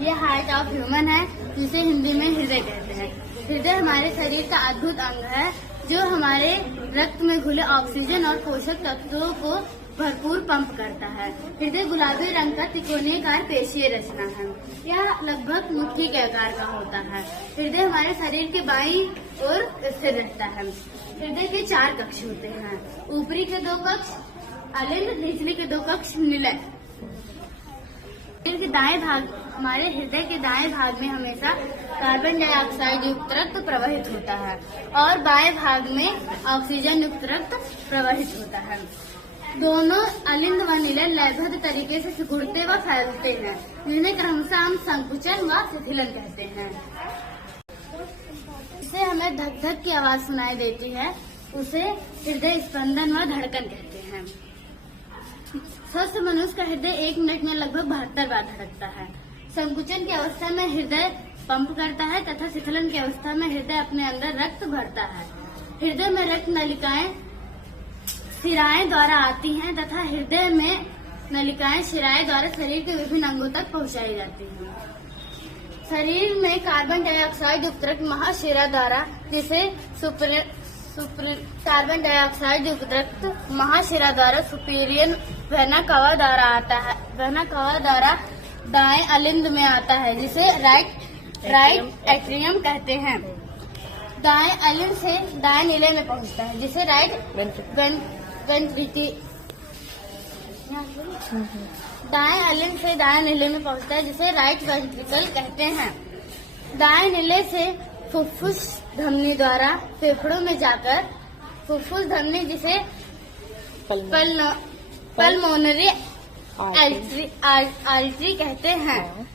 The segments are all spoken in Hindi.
ये हार्ट ऑफ ह्यूमन है, जिसे हिंदी में हृदय कहते हैं। हृदय हमारे शरीर का अद्भुत अंग है, जो हमारे रक्त में घुले ऑक्सीजन और पोषक तत्वों को भरपूर पंप करता है। हृदय गुलाबी रंग का त्रिकोणीयकार पेशीय रचना है। यह लगभग मुट्ठी के आकार का होता है। हृदय हमारे शरीर के बाईं ओर स्थिर रहता है। हृदय के 4 कक्ष होते हैं। ऊपरी के 2 कक्ष अलिंद, निचले के 2 कक्ष निलय। हमारे हृदय के दाएं भाग में हमेशा कार्बन डाइऑक्साइड युक्त रक्त प्रवाहित होता है और बाएं भाग में ऑक्सीजन युक्त रक्त प्रवाहित होता है। दोनों अलिंद व निलय लयबद्ध तरीके से सिकुड़ते व फैलते हैं, जिन्हें क्रमशः हम संकुचन व शिथिलन कहते हैं। इससे हमें धक धक की आवाज सुनाई देती है, उसे हृदय स्पंदन व धड़कन कहते हैं। स्वस्थ मनुष्य का हृदय 1 मिनट में लगभग 72 बार धड़कता है। संकुचन की अवस्था में हृदय पंप करता है तथा शिथिलन की अवस्था में हृदय अपने अंदर रक्त भरता है। हृदय में रक्त नलिकाएं शिराएं द्वारा आती हैं तथा हृदय में नलिकाएं शिराएं द्वारा शरीर के विभिन्न अंगों तक पहुंचाई जाती हैं। शरीर में कार्बन डाइऑक्साइड युक्त रक्त महाशिरा द्वारा, जिसे कार्बन डाइऑक्साइड युक्त रक्त महाशिरा द्वारा सुपीरियर वेना कवा द्वारा आता है। वेना कवा द्वारा दाएं अलिंद में आता है, जिसे राइट एट्रियम कहते हैं। दाएं अलिंद से दाएं निलय में पहुंचता है, जिसे राइट वेंट्रिकल। दाएं अलिंद से दाएं निलय में पहुंचता है, जिसे राइट वेंट्रिकल कहते हैं। दाएं निलय से फुफ्फुस धमनी द्वारा फेफड़ों में जाकर फुफ्फुस धमनी, जिसे पल्मोनरी आर्टरी कहते हैं,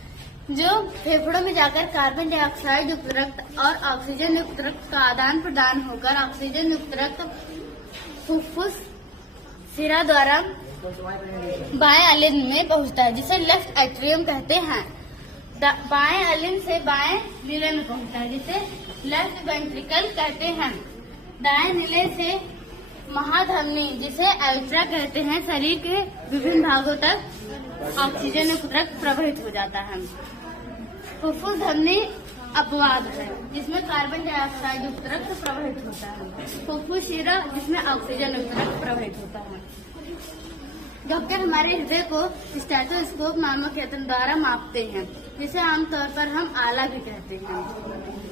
जो फेफड़ों में जाकर कार्बन डाइऑक्साइड युक्त रक्त और ऑक्सीजन युक्त रक्त का आदान प्रदान होकर ऑक्सीजन युक्त रक्त फुफ्फुस शिरा द्वारा बाएं अलिंद में पहुंचता है, जिसे लेफ्ट एट्रियम कहते हैं। बाएं अलिंद से बाएं निलय में पहुंचता है, जिसे लेफ्ट वेंट्रिकल कहते हैं। दाएं निलय से महाधमनी, जिसे एल्ट्रा कहते हैं, शरीर के विभिन्न भागों तक ऑक्सीजन युक्त रक्त प्रवाहित हो जाता है। फुफ्फुस धमनी अपवाद है, जिसमें कार्बन डाइऑक्साइड युक्त रक्त प्रवाहित होता है। फुफ्फुस शिरा, जिसमें ऑक्सीजन युक्त रक्त प्रवाहित होता है। डॉक्टर हमारे हृदय को स्टेथोस्कोप नामक यंत्र द्वारा मापते हैं, जिसे आमतौर पर हम आला भी कहते हैं।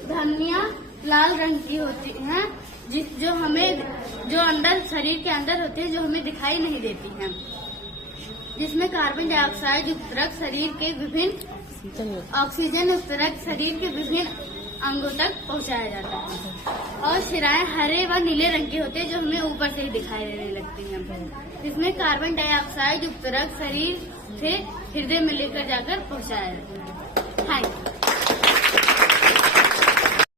धमनियां लाल रंग की होती हैं, जो अंदर शरीर के अंदर होती है, जो हमें दिखाई नहीं देती हैं, जिसमें कार्बन डाइऑक्साइड युक्त रक्त शरीर के विभिन्न ऑक्सीजन युक्त रक्त शरीर के विभिन्न अंगों तक पहुंचाया जाता है। और शिराएं हरे व नीले रंग की होती है, जो हमें ऊपर से ही दिखाई देने लगती हैं। इसमें कार्बन डाइऑक्साइड युक्त रक्त शरीर से हृदय में लेकर जाकर पहुंचाया जाता है। Thank you.